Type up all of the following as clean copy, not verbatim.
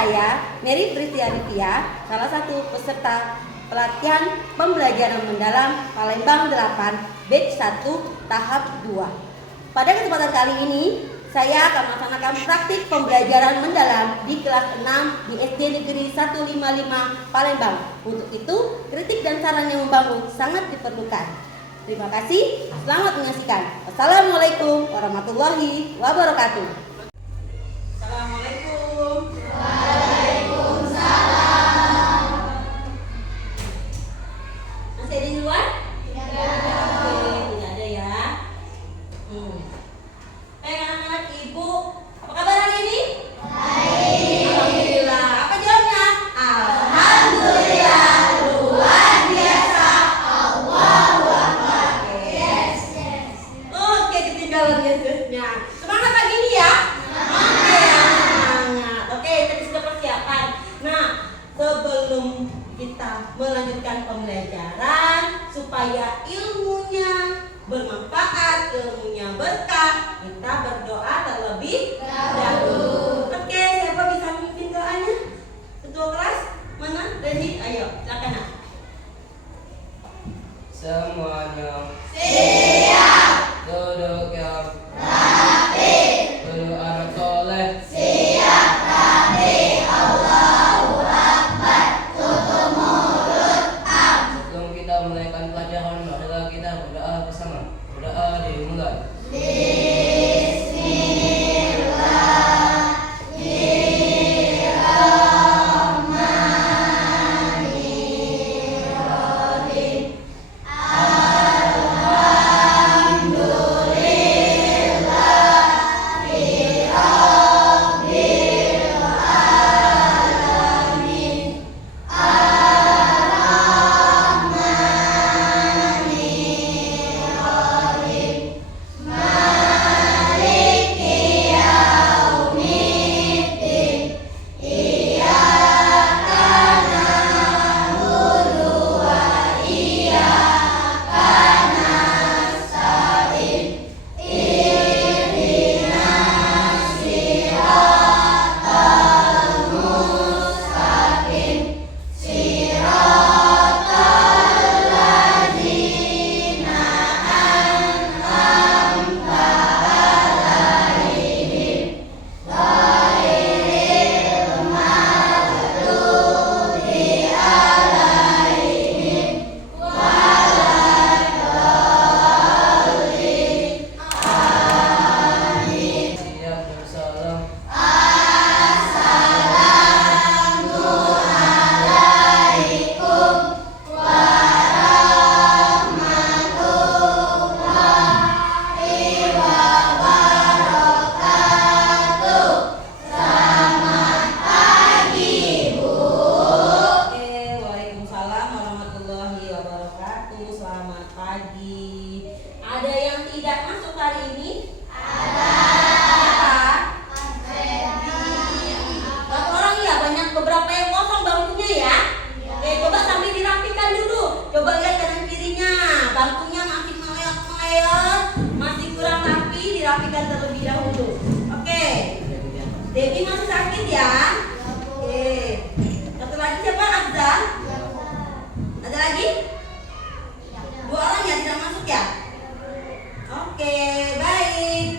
saya, Mary Pristianivia, salah satu peserta pelatihan pembelajaran mendalam Palembang 8, batch 1, tahap 2. Pada kesempatan kali ini, saya akan melaksanakan praktik pembelajaran mendalam di kelas 6 di SD Negeri 155 Palembang. Untuk itu, kritik dan saran yang membangun sangat diperlukan. Terima kasih, selamat menyaksikan. Wassalamualaikum warahmatullahi wabarakatuh. Assalamualaikum. Masih ada di luar? Tidak. Oke, tidak ada ya. Anak-anak ibu, apa kabar hari ini? Baik. Alhamdulillah. Apa jawabnya? Alhamdulillah. Luar biasa. Allahu Akbar. Yes. Oke, ketinggalan Yesusnya. Semangat pagi ini ya. Semangat. Oke, tadi sudah persiapan. Nah, sebelum kita melanjutkan pembelajaran supaya ilmunya bermanfaat, ilmunya berkah, kita berdoa terlebih dahulu. Oke, siapa bisa memimpin doanya? Ketua kelas? Mana? Ready? Ayo, silakan. Nak. Semuanya Siap. duduk yang Rapi. duduk anak soleh. Siap, rapi. Allahu Akbar. Tutup mulut. Sebelum kita menaikkan pelajaran, marilah kita berdoa bersama. Berdoa dimulai. Siap bersalam. Oke, waalaikumsalam warahmatullahi wabarakatuh. Selamat pagi. Ada yang tidak masuk hari ini? Ada. Berapa orang ya? Banyak, beberapa yang kosong bangkunya ya. Oke, coba sambil dirapikan dulu. Coba lihat kanan kirinya. Bangkunya masih melewat, masih kurang rapi, dirapikan terlebih dahulu. Oke. Debbie masih sakit ya? Oke. Satu lagi siapa? Abzal? Ada lagi? 2 orang ya tidak masuk ya? Oke, baik.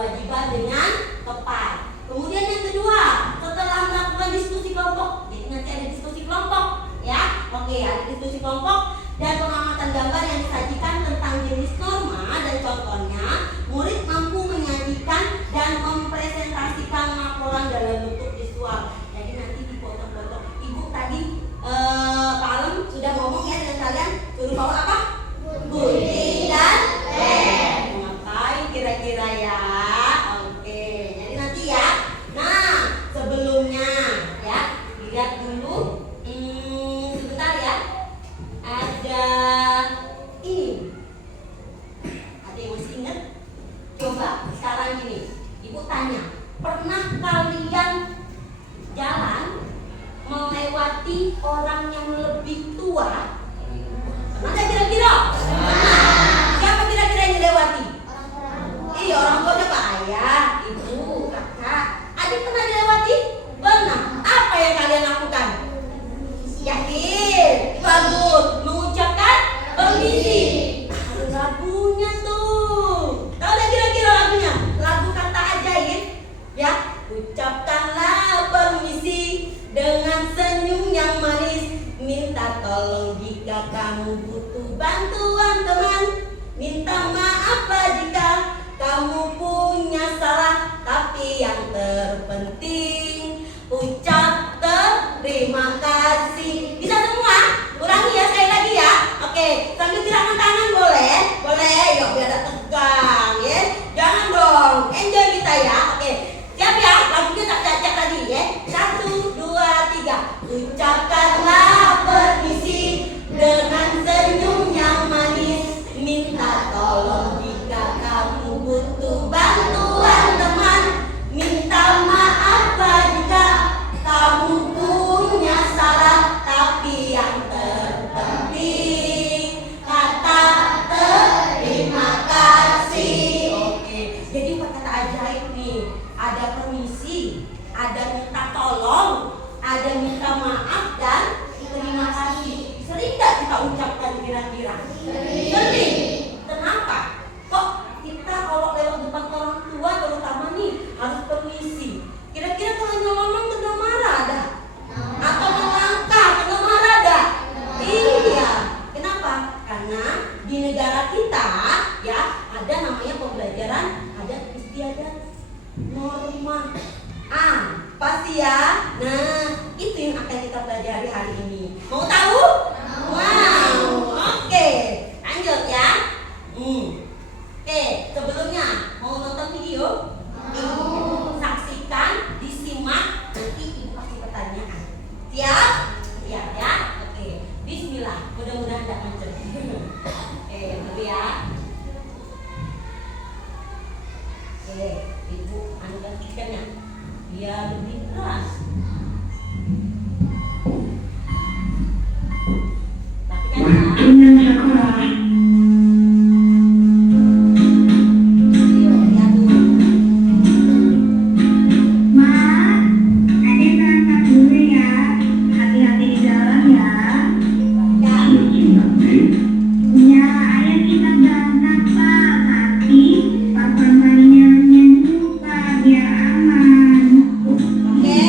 kewajiban dengan tepat. Kemudian yang kedua, setelah melakukan diskusi kelompok, jadi nanti ada diskusi kelompok, ya. Oke, ada diskusi kelompok dan pengamatan gambar yang disajikan tentang jenis norma dan contohnya, murid mampu menyajikan dan mempresentasikan laporan dalam bentuk visual. Jadi nanti dipoto-foto. Ibu tadi Pak Alem sudah ngomong ya dengan kalian, suruh bawa apa? Gunting dan lem. Ngapain kira-kira ya? Oke, jadi nanti ya. Nah, sebelumnya ya, lihat dulu. Sebentar ya. Ada ini. Ada yang masih ingat? Coba sekarang gini, Ibu tanya, pernah kalian jalan melewati orang yang lebih tua? Pernah nggak kira-kira? Siapa kira-kira yang dilewati? Iya, orang tua siapa? Ayah, ibu, kakak. Adik pernah dilewati? Pernah. Apa yang kalian lakukan? Yakin? Bagus. Mengucapkan permisi. Ada lagunya tuh. Tahu nggak kira-kira lagunya? Lagu Kata Ajaib. Ya, ucapkanlah permisi dengan senyum yang manis. Minta tolong jika kamu butuh bantuan teman. Minta maaf jika kamu punya salah. Tapi yang terpenting ucap terima kasih. Bisa semua? Ulangi ya sekali lagi ya. Oke, sambil gerakan tangan boleh? Boleh, yuk biar ada tegang ya. Jangan dong, enjoy kita ya. Oke, siap ya? Lagunya tak cacak tadi ya. 1, 2, 3. Ucapkanlah permisi dengan senyum yang manis. Minta tolong jika kamu butuh bantuan teman. Minta maaf jika kamu punya salah. Tapi yang terpenting kata terima kasih. Oke, jadi kata ajaib nih. Ada permisi, ada minta tolong, ada minta maaf dan terima kasih. Sering gak kita ucapkan kira-kira? Sering. Kenapa? Kok kita kalau lewat depan orang tua terutama nih harus permisi? Kira-kira kalau nyelonong kena marah dah? Atau melangkah kena marah dah? Iya. Kenapa? Karena di negara kita ya ada namanya pembelajaran adat istiadat norma. Pasti ya. Nah, itu yang akan kita pelajari hari ini. Mau tahu? Wow. Oke, lanjut ya. Oke, sebelumnya mau nonton video? Saksikan, disimak, nanti ibu kasih pertanyaan. Siap? Siap ya? Oke, bismillah. Mudah-mudahan tidak macet. Oke, dulu ya. Oke, ibu gantikannya biar lebih keras. Tapi kan biar aman. Oke,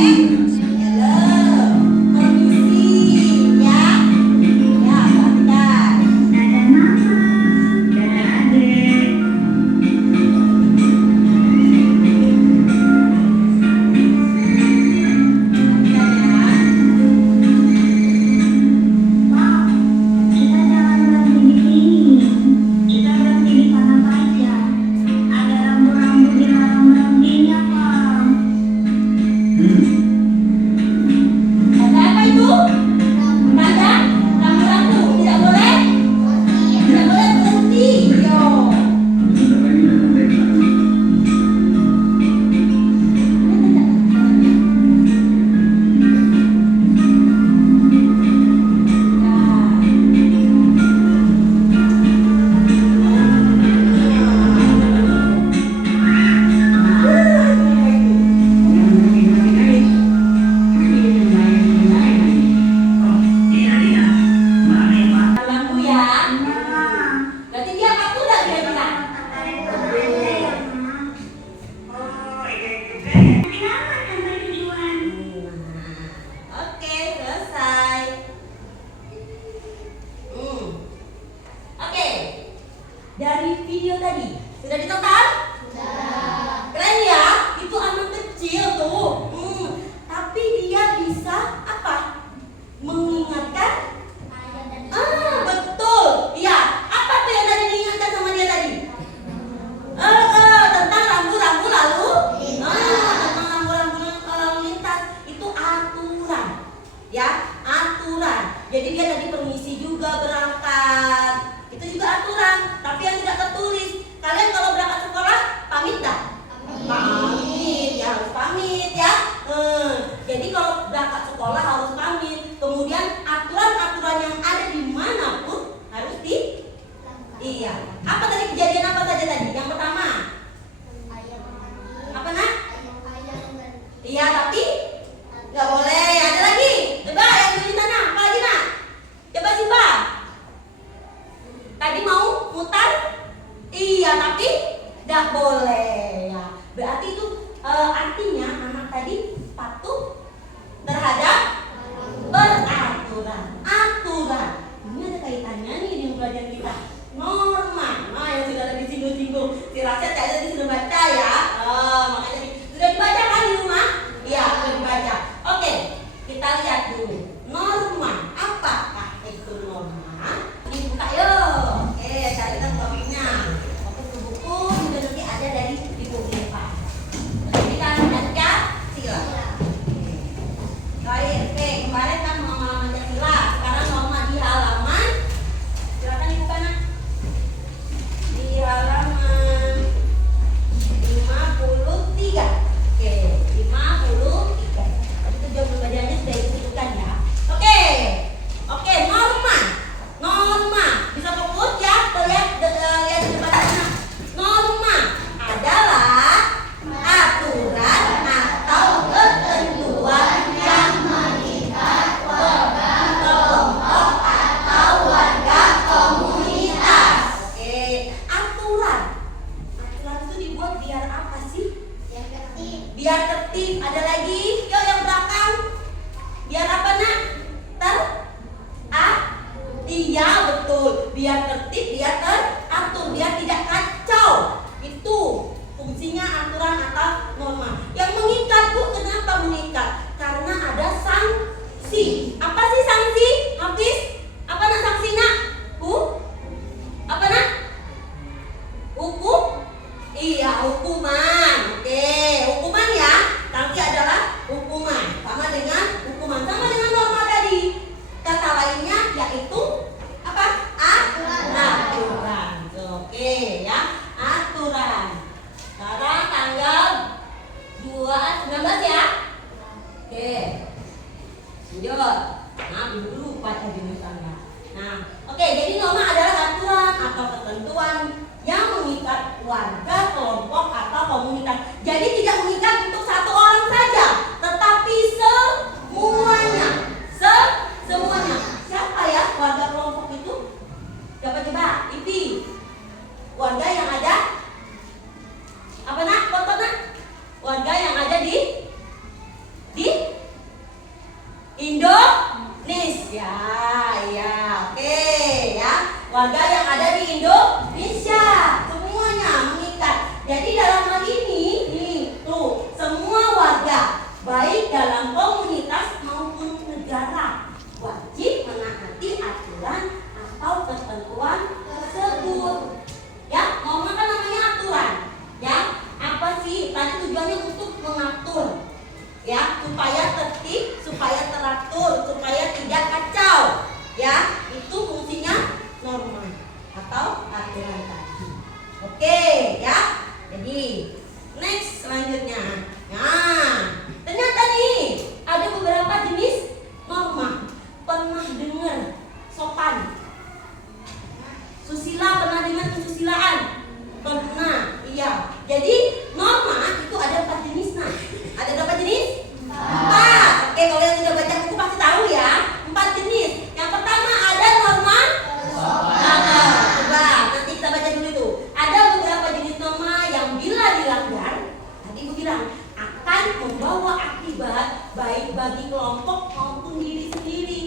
biar tertib. Ada lagi, yuk yang belakang. Biar apa nak? Iya betul. Biar tertib, biar teratur, biar tidak kacau. Itu fungsinya aturan atau norma. Yang mengikat bu, kenapa mengikat? Karena ada sanksi. Apa sih sanksi? Hafiz? Apa nak sanksi nak? Bu? Apa nak? Hukum? Iya, hukuman. Oke, hukuman ya. Sanksi adalah hukuman. Sama dengan hukuman, sama dengan norma tadi. Kata lainnya yaitu apa? Aturan. Oke ya, aturan. Sekarang tanggal 2/19 ya. Oke. Lanjut. Nah, dulu lupa tadi misalnya. Nah, oke, jadi norma adalah aturan atau ketentuan yang mengikat warga, kelompok atau komunitas. Jadi tidak mengikat untuk satu orang saja, tetapi semuanya. Semuanya. Siapa ya warga kelompok itu? Siapa coba? Ipi. Warga yang ada apa nak? Foto nak? Warga yang ada di Indonesia. Ya, oke ya. Warga yang ada di Indonesia semuanya mengikat. Jadi dalam hal ini nih tuh semua warga baik dalam komunitas maupun negara wajib menaati aturan atau ketentuan tersebut. Ya, norma kan namanya aturan. Ya, apa sih? Tadi tujuannya untuk mengatur. Ya, supaya tertib, supaya teratur, supaya tidak kacau. Ya, itu fungsinya norma atau aturan tadi. Oke, ya. Jadi, next selanjutnya. Nah, ternyata nih ada beberapa jenis norma. Pernah dengar sopan? Susila, pernah dengar kesusilaan? Pernah, iya. Jadi norma itu ada 4 jenis nah. Ada berapa jenis? 4. Oke, kalau yang sudah baca buku pasti tahu ya. 4 jenis. Yang pertama ada norma. Coba nanti kita baca dulu itu. Ada beberapa jenis norma yang bila dilanggar, tadi ibu bilang akan membawa akibat baik bagi kelompok maupun diri sendiri.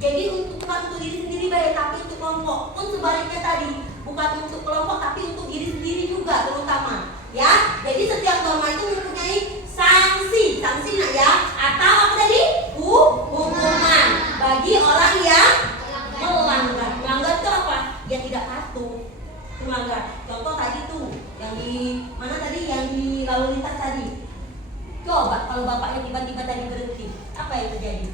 Jadi bukan untuk diri sendiri baik, tapi untuk kelompok. Pun sebaliknya tadi, bukan untuk kelompok tapi untuk diri sendiri juga terutama. Ya, jadi setiap norma itu mempunyai sanksi nak ya, atau apa tadi? Hukuman bagi orang yang melanggar. Melanggar itu apa? Yang tidak patuh, melanggar. Contoh tadi tuh, yang di mana tadi? Yang di lalu lintas tadi. Coba kalau bapaknya tiba-tiba tadi berhenti, apa yang terjadi?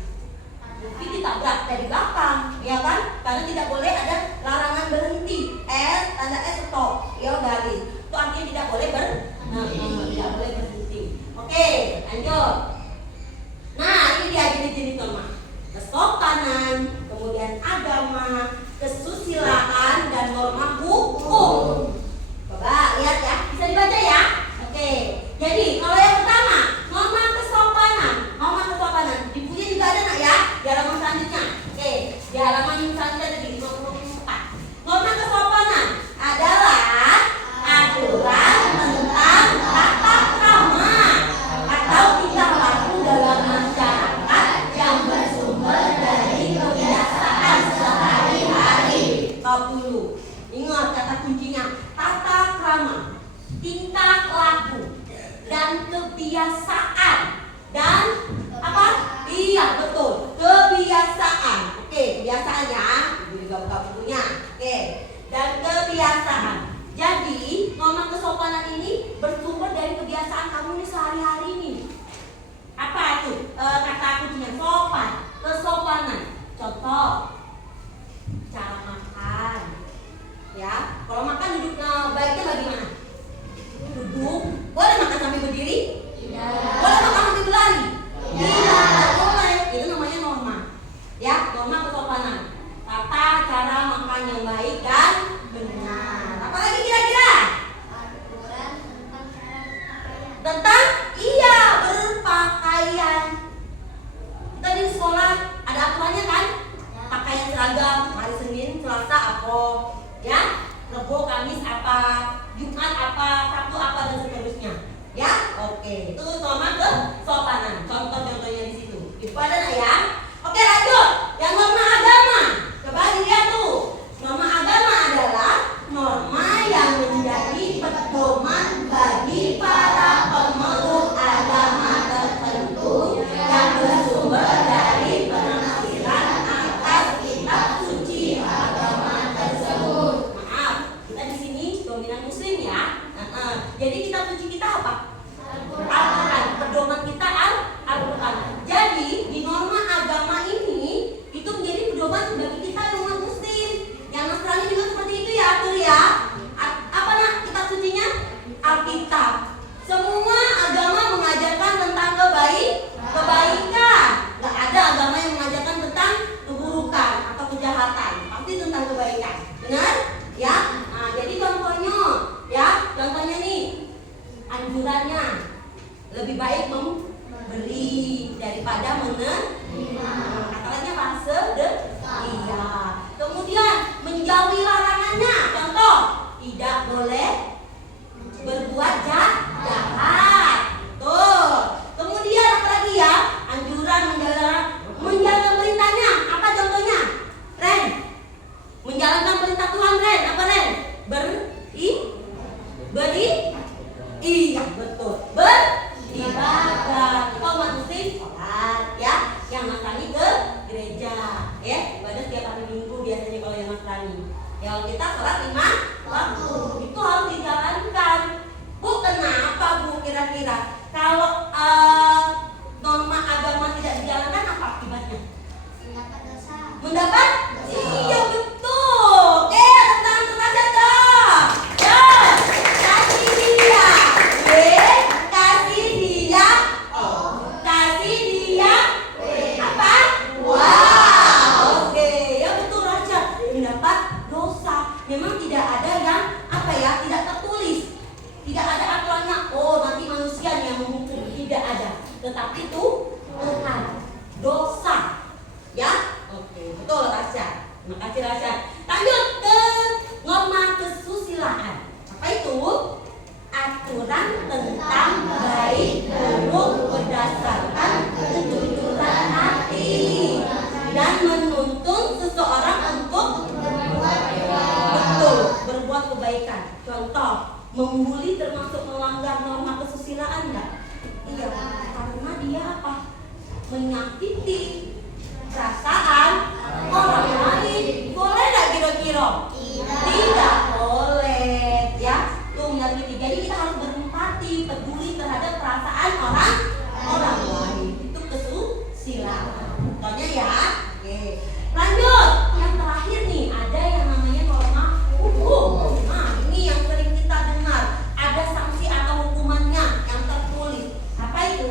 Mungkin ditabrak dari belakang, ya kan? Karena tidak boleh ada larangan berhenti. Tanda S stop, ya garis. Itu artinya tidak boleh tidak boleh berhenti. Oke, lanjut. Nah, ini dia jenis-jenis norma. Kesopanan, kemudian agama, kesusilaan, dan norma hukum. Coba lihat ya, bisa dibaca ya. Oke, jadi kalau yang pertama norma kesopanan. Norma kesopanan di bukunya juga ada nak ya, di halaman selanjutnya. Oke, di halaman selanjutnya tadi 54. Norma kesopanan adalah aturan tentang tata krama atau tingkah laku dalam masyarakat yang bersumber dari kebiasaan sehari-hari. Stop dulu. Ingat kata kuncinya, tata krama, tingkah laku, dan kebiasaan. Dan apa? Iya betul, kebiasaan. Oke, kebiasaan ya. Ibu juga buka bukunya. Oke, dan kebiasaan. Jadi norma kesopanan ini bersumber dari kebiasaan kamu nih sehari-hari nih. Apa itu? Kata kuncinya sopan, kesopanan. Contoh, cara makan. Ya, kalau makan duduk baiknya bagaimana? Duduk. Boleh makan sambil berdiri? Tidak. Boleh makan sambil berlari? Tidak. Boleh. Itu namanya norma. Ya, norma kesopanan. Tata cara makan yang baik dan benar. Apalagi kira-kira? Tentang iya berpakaian. Kita di sekolah ada aturannya kan? Pakaian seragam. Hari Senin, Selasa apa? Ya, Rebo, Kamis apa? Jumat apa? Sabtu apa dan seterusnya. Ya, oke. Itu norma kita apa? Al-Quran. Pedoman kita Al-Quran. Jadi di norma agama ini itu menjadi pedoman bagi kita yang umat muslim. Yang Nasrani juga seperti itu ya, atur ya. Apa nak kitab sucinya? Alkitab. Semua agama mengajarkan tentang kebaikan. Gak ada agama yang mengajarkan tentang keburukan atau kejahatan. Pasti tentang kebaikan. Benar? Ya. Nah, jadi contohnya nih, anjurannya lebih baik memberi daripada menerima. Kata lainnya apa? Iya. Kemudian menjauhi larangannya. Contoh, tidak boleh berbuat jahat. Tuh. Kemudian apa lagi ya? Anjuran menjalankan perintahnya. Apa contohnya? Ren. Menjalankan perintah Tuhan, Ren. Apa Ren? Iya, betul. Beribadah. Kalau umat muslim sholat ya. Yang Nasrani ke gereja ya. Ibadah setiap hari Minggu biasanya kalau yang Nasrani. Ya kita sholat 5 waktu. Itu harus dijalankan. Bu, kenapa Bu kira-kira kalau norma agama tidak dijalankan apa akibatnya? Mendapat? Iya betul. Oke, tentang saja dong. Kasih dia. Kasih dia. Kasih dia. Apa? Wow. Oke, ya betul Raja. Mendapat dosa. Memang tidak ada yang tidak tertulis. Tidak ada aturannya. Oh, nanti manusia yang menghukum. Tidak ada. Tetapi itu Tuhan. Dosa. Ya? Oke, betul Rasya. Terima kasih Rasya. Lanjut ke norma kesusilaan. Apa itu? Aturan tentang baik buruk berdasarkan kejujuran hati dan menuntun seseorang untuk berbuat kebaikan. Contoh, membuli termasuk melanggar norma kesusilaan enggak? Iya, karena dia apa? Menyakiti perasaan orang lain. Boleh nggak kira-kira? Tidak boleh ya. Tuh menyakiti. Jadi kita harus berempati, peduli terhadap perasaan orang lain. Itu kesusilaan. Contohnya ya. Oke. Lanjut. Yang terakhir nih, ada yang namanya norma hukum. Nah, ini yang sering kita dengar. Ada sanksi atau hukumannya yang tertulis. Apa itu?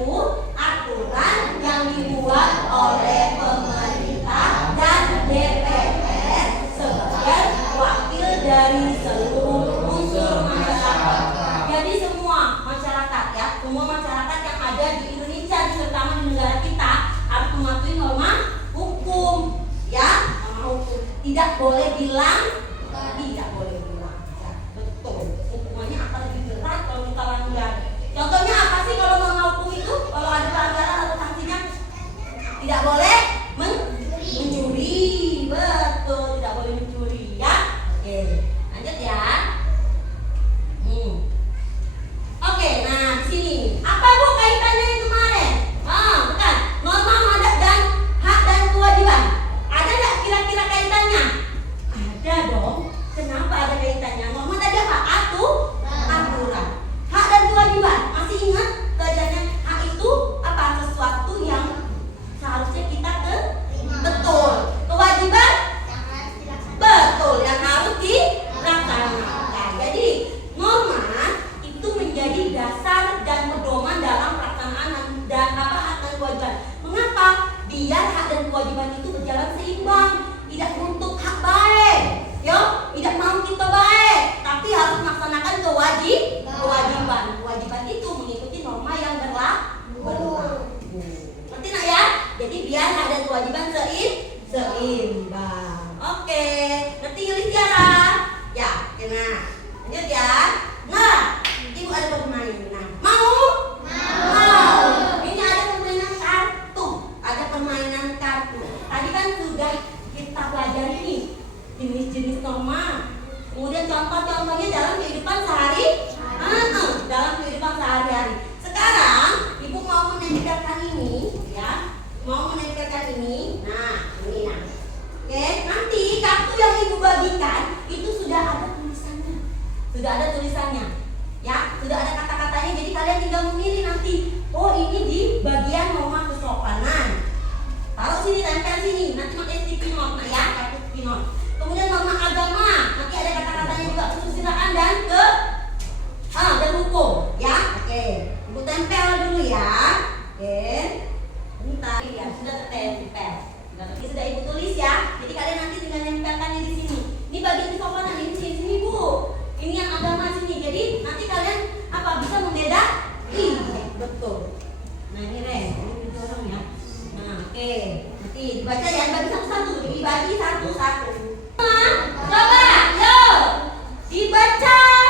Aturan yang dibuat oleh pemerintah dan DPR sebagai wakil dari seluruh unsur masyarakat. Jadi semua masyarakat ya, semua masyarakat yang ada di Indonesia, terutama di negara kita harus mematuhi norma hukum ya, norma hukum. Tidak boleh bilang, ya, betul. Hukumannya akan lebih berat kalau kita langgar. Contohnya apa sih kalau norma hukum itu? Kalau ada pelanggaran atau sanksinya? Tidak boleh mencuri. Betul, tidak boleh mencuri ya. Oke, lanjut ya. Oke, nah di sini apa Bu kaitannya yang kemarin? Bukan. Norma dan hak dan kewajiban. Ada nggak kira-kira kaitannya? Ada dong. Kenapa ada kaitannya? Norma tadi apa? Aturan. Hak dan kewajiban. Masih ingat pelajarannya? Hak itu apa? Sesuatu yang seharusnya kita kalian tinggal memilih nanti. Oh, ini di bagian norma kesopanan. Taruh sini, tempel sini. Nanti pakai sticky note ya, kartu sticky note. Kemudian norma agama. Nanti ada kata-katanya juga kesusilaan dan dan hukum ya. Oke. Ibu tempel dulu ya. Oke. Bentar ya, sudah tertempel. Sudah Ibu tulis ya. Jadi kalian nanti tinggal nempelkannya di sini. Ini bagian kesopanan ini sini Bu. Ini yang agama sini. Jadi nanti kalian bisa membeda? Betul. Nah ini ini dorong ya. Nah oke. Nanti dibaca ya, dibagi satu-satu. Dibagi satu-satu. Coba, yuk dibaca.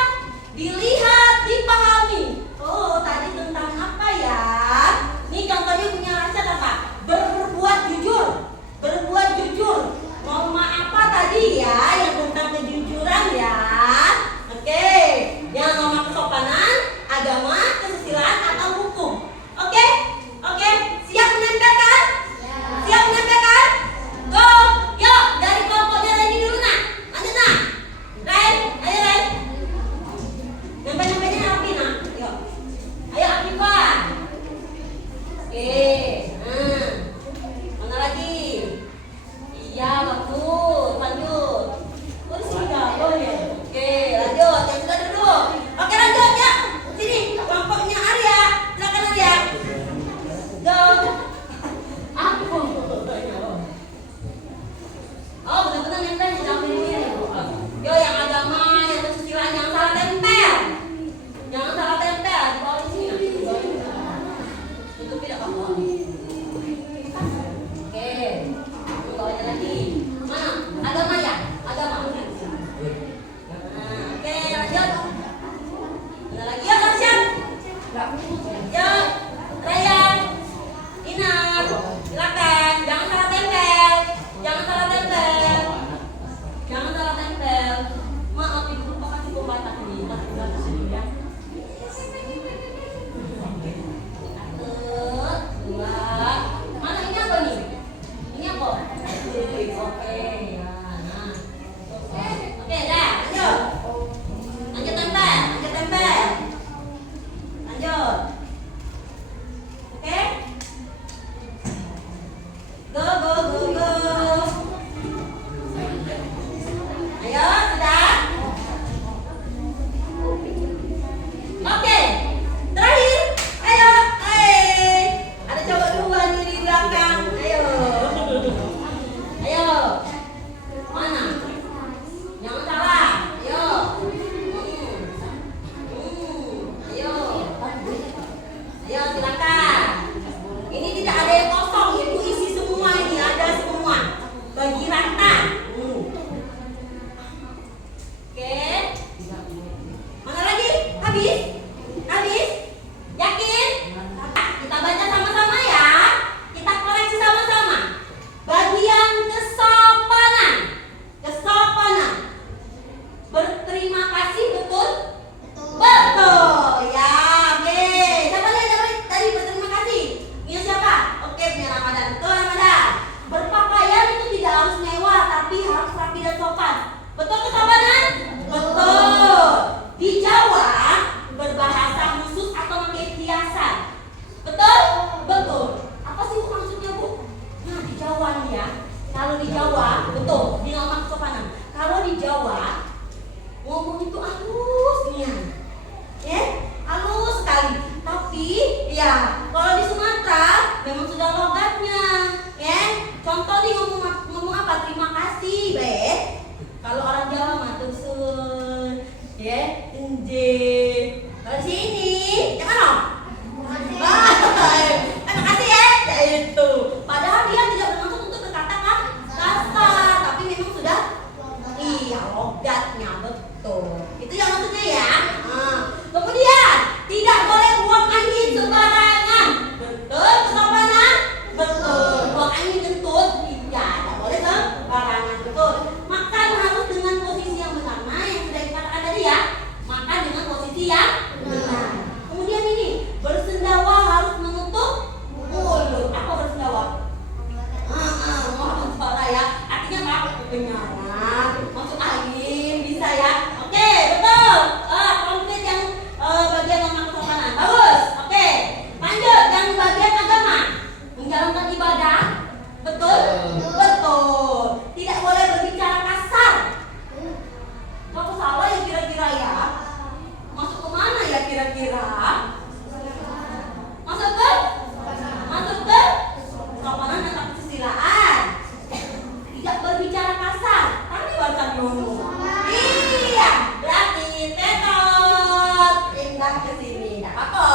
apa?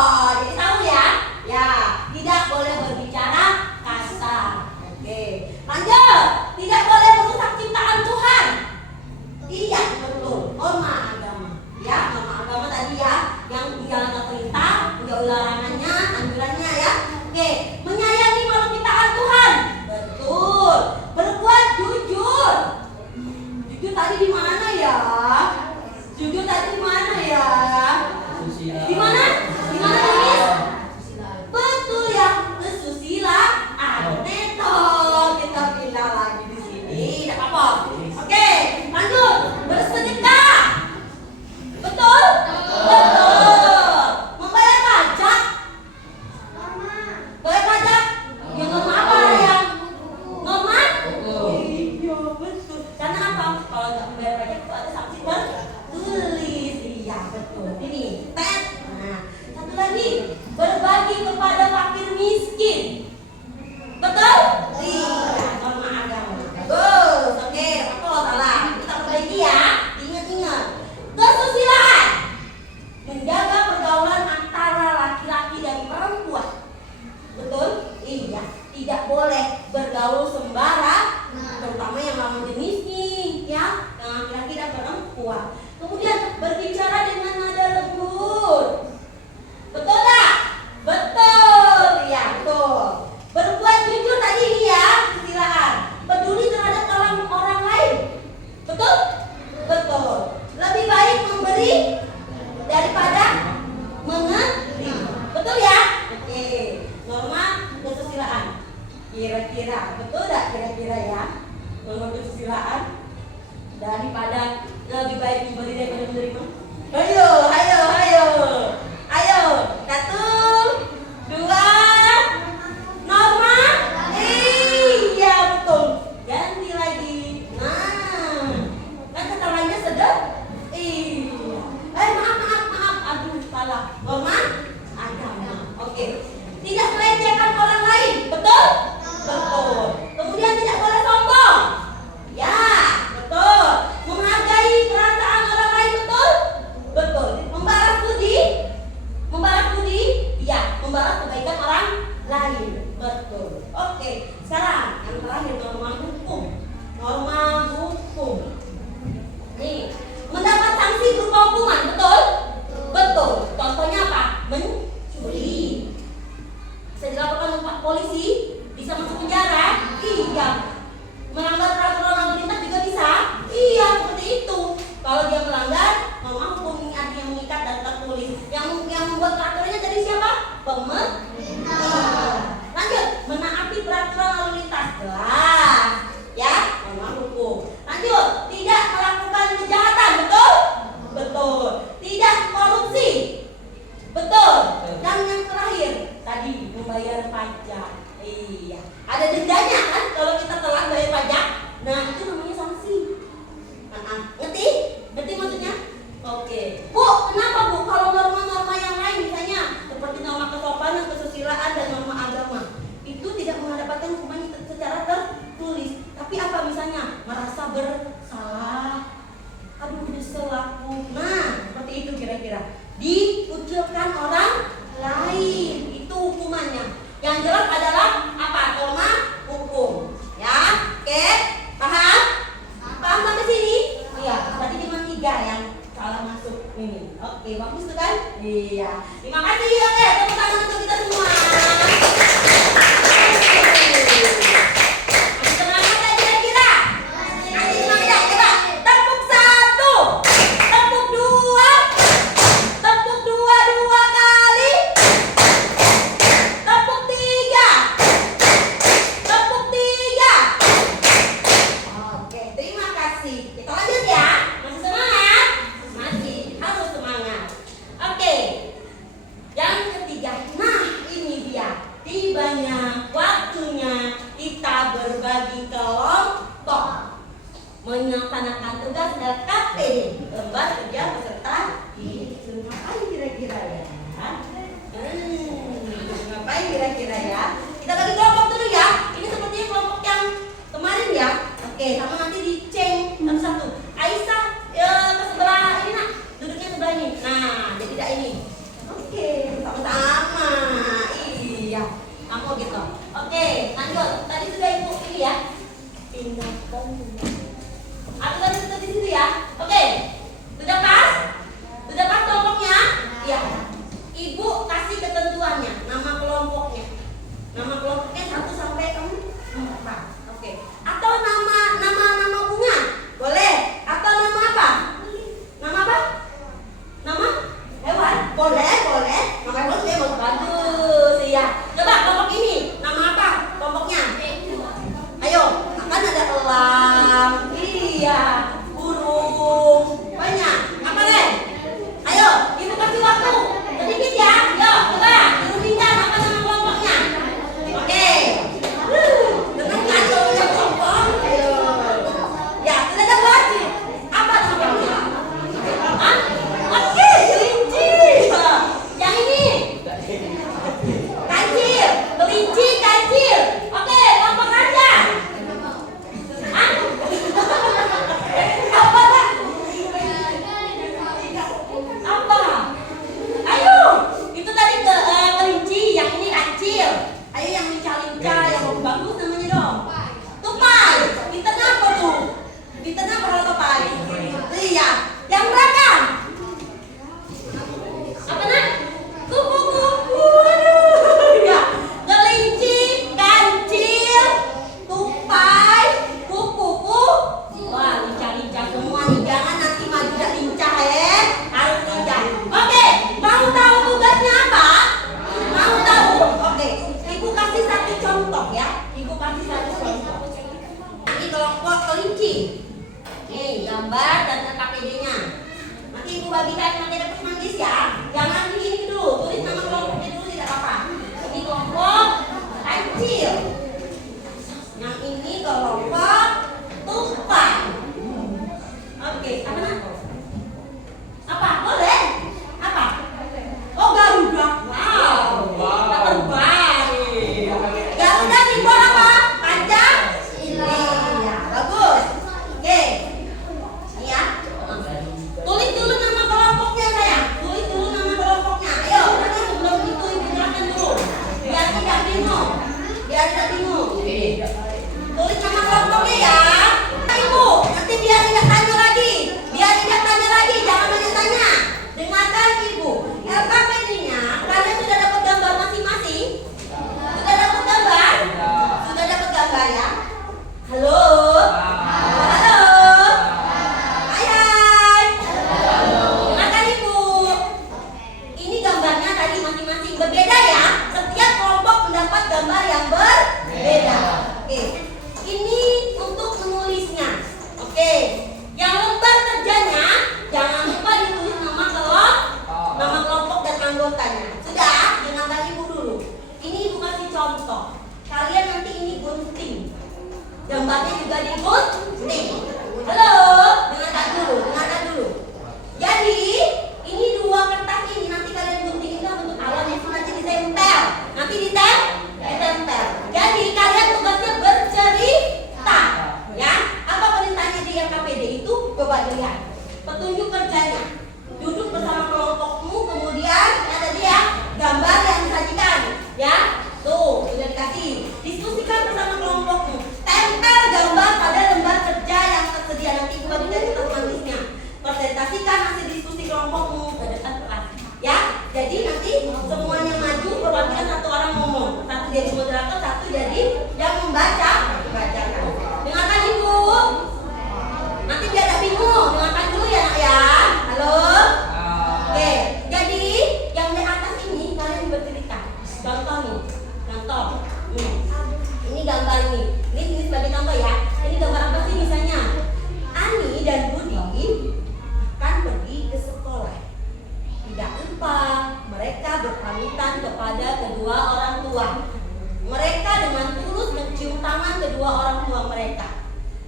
Jadi tahu ya? Ya, tidak boleh berbicara kasar. Oke, lanjut. Tidak boleh merusak ciptaan Tuhan. Iya, betul. Norma agama. Ya, norma agama tadi ya, yang menjalankan perintah, menjauhi larangannya, anjurannya ya. Oke, menyayangi makhluk ciptaan Tuhan. Betul. Berbuat jujur. Jujur tadi di mana ya? Jujur tadi di mana ya? Di mana? Di mana tulis? Betul ya, kesusilaan. Neto, kita pindah lagi di sini. Tidak apa-apa. Oke, lanjut. Bersedekah. Betul? Betul. Membayar pajak. Bayar pajak. Yang norma apa yang? Norma? Iya, betul. Karena apa? Kalau nggak membayar pajak itu ada sanksi tertulis. Iya, betul. Ini tet. Nah, satu lagi, berbagi kepada fakir miskin. Betul? Iya, norma agama. Bagus. Oke, apa salah? Kita perbaiki ya. Ingat-ingat. Kesusilaan. Menjaga pergaulan antara laki-laki dan perempuan. Betul? Iya. Tidak boleh bergaul sembarang, terutama yang lawan jenis nih, ya, yang laki-laki dan perempuan. Kemudian berbicara dengan nada lembut. Betul tak? Betul, ya betul. Berbuat jujur tadi ini ya, kesusilaan. Peduli terhadap orang lain. Betul? Betul. Lebih baik memberi daripada mengerti. Betul ya? Oke. Norma kesusilaan. Kira-kira, betul tak kira-kira ya? Norma kesusilaan daripada lebih baik memberi daripada menerima. Ayo, ayo, ayo. Ayo, 1, 2. Norma? Iya, betul. Ganti lagi. Nah, kan kata lainnya sedap. Iya. Maaf. Aduh, salah. Norma? Agama. Oke. Tidak melecehkan orang lain. Betul? Betul. Kemudian tidak boleh sombong. Ya, betul. Menghargai perasaan orang lain. Betul? Betul. Membalas budi. Ya, membalas kebaikan orang lain. Betul. Oke. Sekarang yang terakhir, norma hukum. Norma hukum. Nih, mendapat sanksi berupa hukuman. Betul? Betul. Contohnya apa? Mencuri. Bisa dilaporkan ke polisi, bisa masuk penjara. Iya. Melanggar peraturan lalu lintas juga bisa. Iya, seperti itu. Kalau dia melanggar, norma hukum ini ada yang mengikat dan tertulis. Yang membuat peraturannya dari siapa? Pemerintah. Lanjut, menaati peraturan lalu lintas. Jelas. Ya, norma hukum. Lanjut, tidak melakukan kejahatan. Betul? Betul. Tidak korupsi. Betul. Dan yang terakhir, tadi membayar pajak. Iya. Ada dendanya kan kalau kita telah bayar pajak. Nah, itu namanya sanksi. Ngerti? Ngerti maksudnya? Oke. Bu, kenapa Bu? Kalau norma-norma yang lain misalnya seperti norma kesopanan, kesusilaan dan norma agama itu tidak mendapatkan hukuman secara tertulis. Tapi apa misalnya? Merasa bersalah. Aduh, nyesel aku. Nah, seperti itu kira-kira. Diucapkan orang lain. Itu hukumannya. Yang jelas adalah apa? Norma hukum. Ya, oke? Paham? Paham sampai sini? Iya, tadi cuma 3 yang salah masuk ini. Oke, bagus tuh kan? Iya. Terima kasih. Oke, tepuk tangan untuk kita semua. Masih semangat ya kira-kira? Masih semangat ya? Coba tepuk 1, tepuk 2, tepuk 2 kali, tepuk 3, tepuk 3. Oke, terima kasih. Kita lanjut ya. Masih semangat? Masih harus semangat. Oke. Yang ketiga, nah ini dia. Tibanya waktunya kita berbagi kelompok. Melaksanakan tugas LKPD, lembar kerja peserta didik. Ngapain kira-kira ya? Ngapain kira-kira ya? Kita bagi kelompok dulu ya. Ini sepertinya kelompok yang kemarin ya. Oke, sama nanti diceng satu-satu. Aisyah ke sebelah ini nak, duduknya sebelah ini. Nah, jadi tidak ini. Oke. kasih ketentuannya, nama kelompoknya. Nama kelompoknya 1 sampai 4. Oke. Atau nama bunga. Boleh. Atau nama apa? Nama apa? Nama hewan. Boleh. Nama hewan saya bagus ya. Coba kelompok ini, nama apa kelompoknya? Ayo, akan ada elang. Iya, burung. Banyak. Apa deh? Ayo, ibu kasih waktu sedikit ya. Yo, coba dirumuskan apa nama kelompoknya. Oke. Dengan kacaunya kelompok. Ayo. Ya, sudah dapat. Apa nama kelompoknya? Hah? Oke, kelinci. Yang ini. Kancil. Kelinci, kancil. Oke, kelompok raja. Hah? Apa? Apa? Ayo, itu tadi kelinci, yang ini kancil. Ayo yang lincah-lincah, yang bagus namanya dong. Tupai. Di tengah apa tuh? Di tengah apa tupai? Iya. Yang beragam. Apa nak? Kupu-kupu. Aduh. Ya. Kelinci, kancil, tupai, kupu-kupu. Wah, lincah-lincah semua nih. Jangan nanti maju gak lincah ya. Harus lincah. Oke, mau tahu tugasnya apa? Mau tahu? Oke, ibu kasih satu contoh ya. Ibu kasih satu contoh. Ini kelompok kelinci. Nih, gambar dan KPD-nya. Nanti ibu bagikan nanti dapat manggis ya. Jangan ini dulu, tulis nama kelompoknya dulu tidak apa-apa. Ini kelompok kancil. Yang ini kelompok tupai. Oke, apa nak? Apa? Boleh? Apa? Oh, Garuda. Wow. Terbang. Garuda simbol apa? Panjang. Iya, bagus. Oke. Ini ya. Tulis dulu nama kelompoknya sayang. Tulis dulu nama kelompoknya. Ayo, nanti sebelum itu ibu jelaskan dulu. Biar tidak bingung. Tulis nama kelompoknya ya. Ibu, nanti biar tidak tanya lagi. Jangan banyak tanya. Dengarkan ibu. LKPD-nya, kalian sudah dapat gambar masing-masing? Sudah dapat gambar? Sudah dapat gambar ya? Halo? Halo? Hai. Dengarkan ibu. Ini gambarnya tadi masing-masing berbeda ya. Setiap kelompok mendapat gambar yang berbeda. Oke. Ini untuk menulisnya. Oke. Yang lembar kerjanya jangan lupa ditulis nama kelompok dan anggotanya. Sudah, dengarkan ibu dulu. Ini ibu kasih contoh. Kalian nanti ini gunting. Gambarnya juga digunting. Halo, dengarkan dulu. Jadi, ini 2 kertas ini nanti kalian gunting itu bentuk awan itu nanti ditempel. Jadi kalian tugasnya bercerita. Ya, apa perintahnya di LKPD itu? Coba dilihat. Petunjuk kerjanya. Duduk bersama kelompokmu, kemudian ada dia gambar yang disajikan. Ya, tuh sudah dikasih. Diskusikan bersama kelompokmu. Tempel gambar pada lembar kerja yang tersedia. Nanti kembali dari kertas manisnya. Presentasikan hasil diskusi kelompokmu ke depan kelas. Ya, jadi nanti semuanya maju, perwakilan 1 orang ngomong. 1 jadi moderator, 1 jadi yang membacakan. Dengarkan ibu. Nanti biar tak bingung, dengarkan dulu ya nak ya. Halo? Oke, jadi yang di atas ini kalian bercerita. Contoh nih, ini gambar nih. Ini sebagai contoh ya. Ini gambar apa sih misalnya? Ani dan Budi akan pergi ke sekolah. Tidak lupa mereka berpamitan kepada kedua orang tua. Mereka dengan tulus mencium tangan kedua orang tua mereka.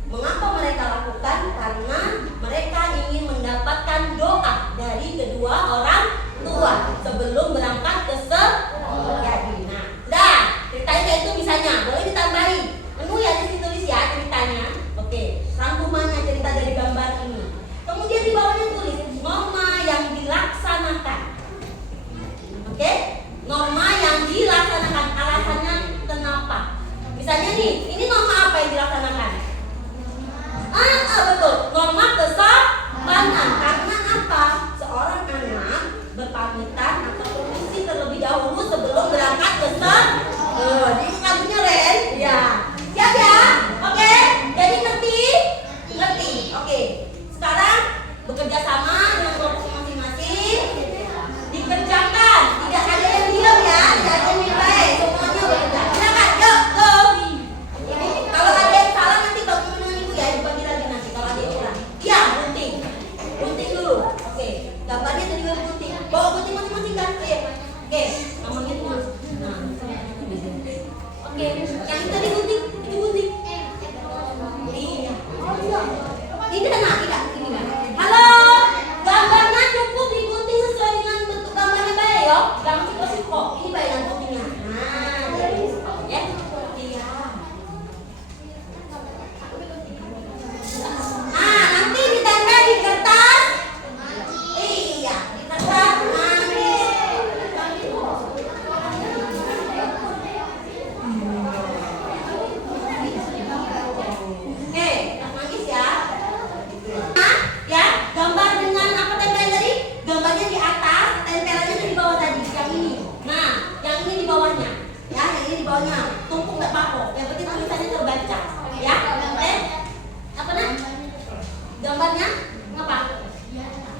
Mengapa mereka lakukan? Karena mereka ingin mendapatkan doa dari kedua orang tua sebelum berangkat ke sekolah. Nah, udah ceritanya itu misalnya boleh ditambahin. Menu ya ditulis ya ceritanya. Oke, rangkumannya cerita dari gambar ini. Kemudian di bawahnya tulis norma yang dilaksanakan. Oke, norma yang dilaksanakan. Alasannya kenapa? Misalnya nih, ini norma apa yang dilaksanakan? Betul, norma kesopanan. Karena apa? Seorang anak berpamitan atau permisi terlebih dahulu sebelum berangkat ke jadi lagunya Ren. Iya. Siap ya? Oke. Jadi ngerti? Ngerti. Oke. Sekarang bekerja sama dengan kelompok masing-masing. Dikerjakan. Tidak ada yang diam ya. Tidak ada yang baik. Semuanya bekerja. Silakan. Yuk, go. Kalau ada yang salah nanti bantu dengan ibu ya. Dibagi lagi nanti. Kalau ada yang kurang. Iya, gunting. Gunting dulu. Oke. Gambarnya tadi juga gunting. Bawa gunting masing-masing kan? Ayo. Oke. Ngomongin dulu. Nah. Oke. Yang itu tadi gunting. Itu gunting. Iya. Ini kena tidak? Ini kan? Halo. Gambarnya cukup digunting sesuai dengan bentuk gambarnya baik ya. Jangan siko-siko. Ini bayangan guntingnya. Nah, jadi ya. Iya. Nah, nanti ditempel di kertas. Iya, di kertas manis. Oke, kertas manis ya. Nah, ya, gambar dengan apa tempel tadi? Gambarnya di atas, tempelannya di bawah tadi. Yang ini. Nah, yang ini di bawahnya. Ya, yang ini di bawahnya. Tumpuk nggak apa-apa. Yang penting tulisannya terbaca. Ya, oke. Apa nak? Gambarnya ngapa?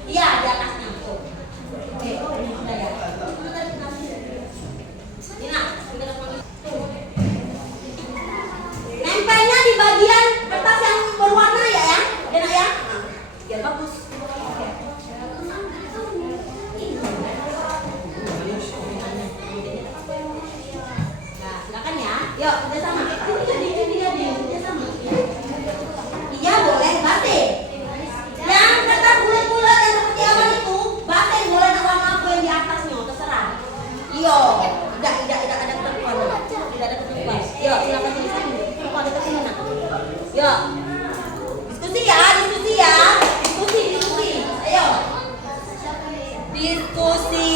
Iya, di atasnya. Tuh. Oke, ini sudah ya. Ini nak, kita langsung. Tuh. Nempelnya di bagian kertas yang berwarna ya, ya. Ya, nak ya. Biar bagus. Oke. Nah, silakan ya. Yuk, kerja sama. Kerja sama. Iya, boleh batik. Yang kertas bulat-bulat yang seperti awan itu, batik boleh warna apa yang di atasnya, terserah. Iya, tidak ada ketentuan. Tidak ada ketentuan. Yuk, silakan tulisan dulu. Apa ada ketentuan? Yuk. Diskusi ya. Diskusi. Ayo. Diskusi.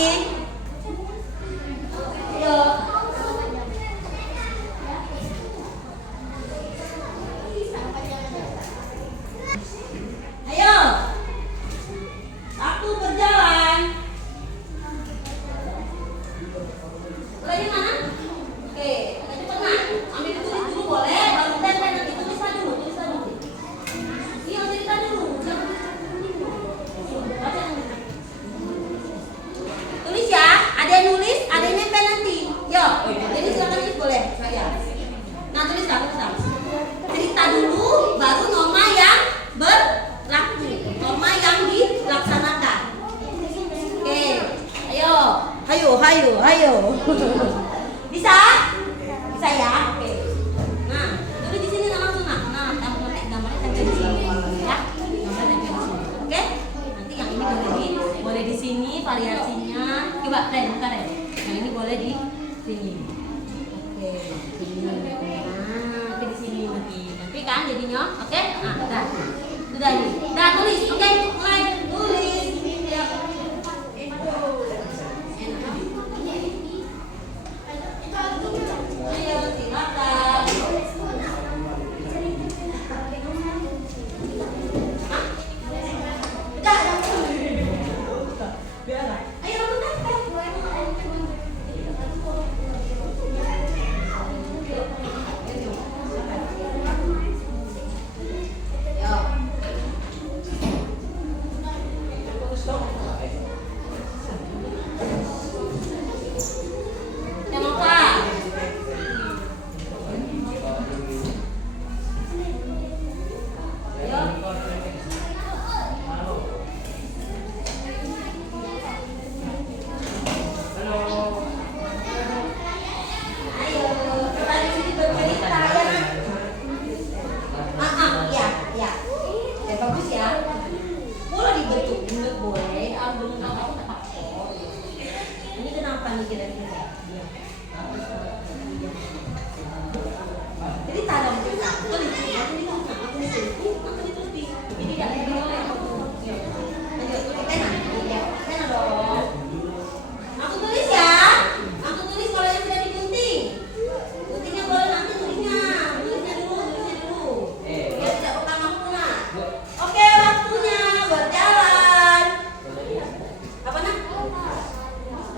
Ayo. Ayo. Waktu berjalan. Mulai mana? Oke, tadi pernah. Ambil tulis dulu boleh, baru tempel nanti tulisan dulu. Iya, cerita dulu. Tulis ya, ada yang nulis, ada yang nempel nanti. Yo, jadi silakan tulis boleh. Saya. Nah, tuliskan. Cerita dulu, baru norma yang berlaku, norma yang dilaksanakan. Oke, ayo. Bisa ya. Oke. Nah, tulis di sini langsung nak. Nah, kamu nanti gambarnya tempel di sini, ya. Gambar tempel di sini. Oke? Nanti yang ini boleh di sini variasinya. Coba Ren, buka Ren. Yang ini boleh di sini. Oke, sini. Nah, di sini nanti kan jadinya. Oke? Nah, sudah ini. Nah, tulis. Oke, mulai tulis. Ya. Ayo, silakan.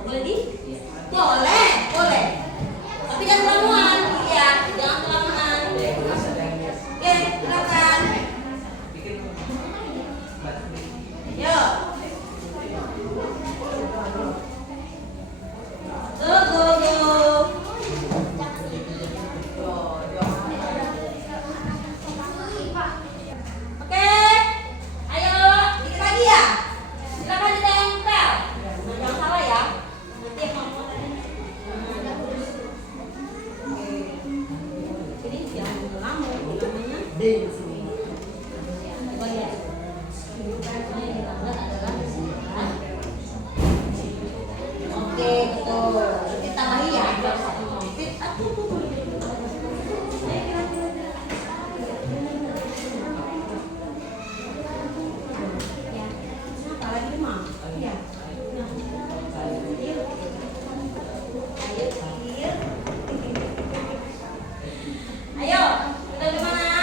Boleh di? Boleh. di sini. Coba lihat. Oke, betul. Kita tambahi ya. Ayo, kita kemana?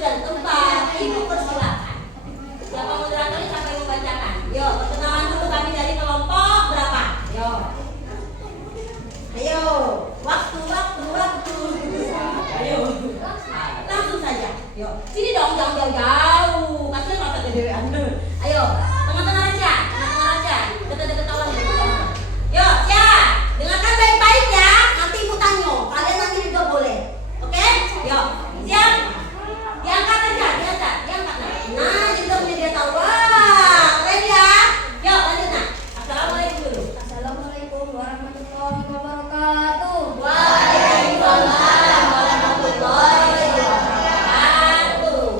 dan tempat, Ibu persilakan. Siapa moderatornya, siapa yang membacakan? Yuk, perkenalan dulu kami dari kelompok berapa? Yuk. Ayo, waktu. Ayo, langsung saja. Yuk, sini dong, jangan jauh. Kasihan mata kedewean. Ayo, tengah-tengah aja. Deket-deket kawan. Yuk, ya, dengarkan baik-baik ya. Nanti ibu tanya, kalian nanti juga boleh. Oke? Yuk, siap? Diangkat aja, diangkat. Nah, jadi udah punya dia tahu. Wah, keren ya. Yuk, lanjut nah. Assalamualaikum dulu. Assalamualaikum warahmatullahi wabarakatuh. Waalaikumsalam warahmatullahi wabarakatuh.